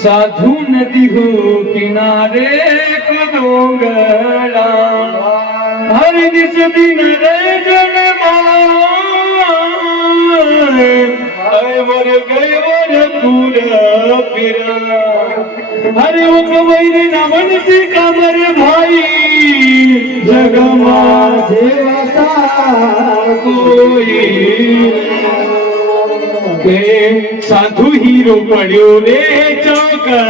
साधु नदी हो किनारे को डोंगरा हर दिस दिन रे गए वर पूरा फिरा हरे वो कवैर नामन से काबर भाई जगमा देवता कोई के साधु हीरो पड़ो रे चौका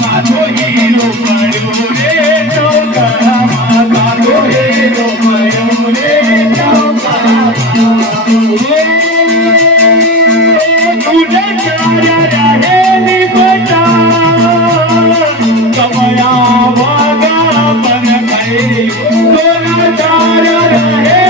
साधु हीरो पड़ो रे चौका साधु हीरो पड़ो रे चौका तुझे चारा रहे निपटा कमया वागा बन गए तोरा चारा रहे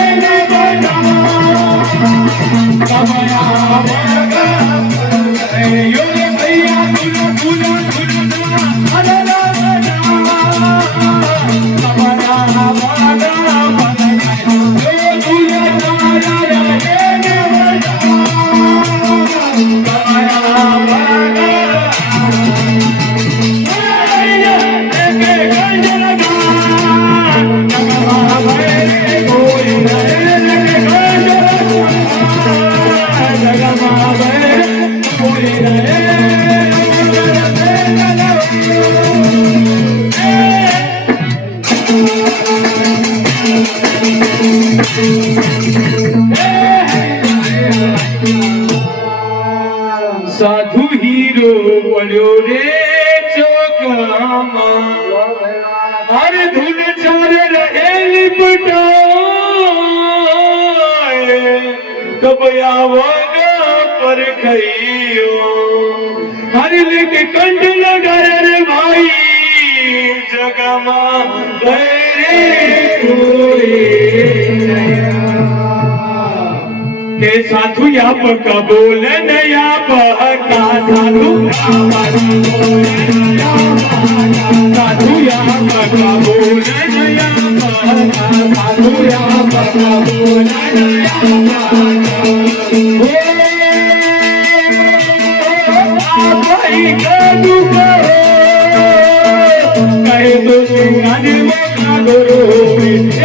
साधु हीरो पड़ो रे चौकामा अरे धुल चार रहे लिपटा कब आवागा पर खइयो हरे लेके कंठ लगाए रे भाई जगमा गए कोई के साधु या पका बोले नया बहका साधु साधु या पका बोले नया बहका साधु या पका बोले नया भाई कदू कहे तो सिंगानी मौका गुरु भाई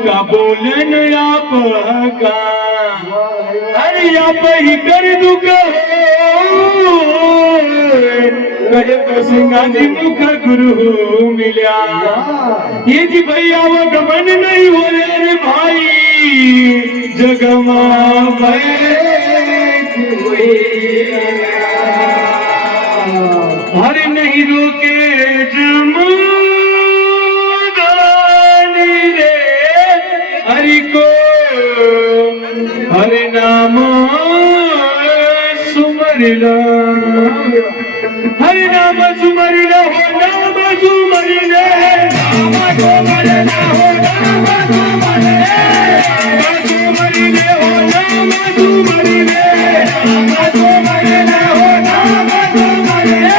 का बोलन आप का अरे आप ही कर दूंगा कहे तो सिंगाजी मुख गुरु मिला ये जी भैया वो गमन नहीं हो रे भाई जगमा हरे नहीं रोके जमा को हरि नाम सुमरिला हरि नाम सुमरिले हो नाम सुमरिले नाम सुमरिले हो नाम सुमरिले हो नाम सुमरिले नाम सुमरिले हो नाम सुमरिले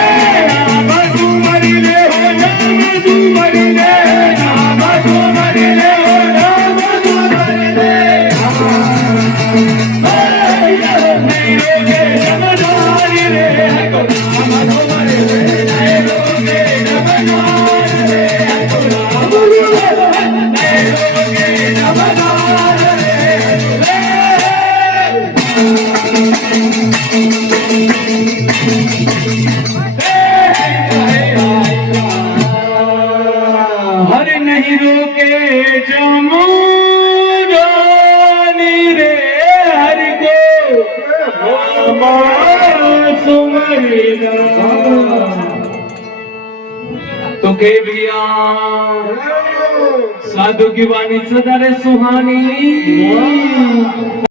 नाम सुमरिले हो नाम सुमरिले नाम सुमरिले हो नाम सुमरिले नहीं रोके जमदारी रे नाम सुमरिले नहीं रोके जमदारी रे नाम सुमरिले नहीं रोके जमदारी हर नहीं रोके जमुरानी रे हर को सुमरिला तो के भैया साधु की वाणी सदा रे सुहानी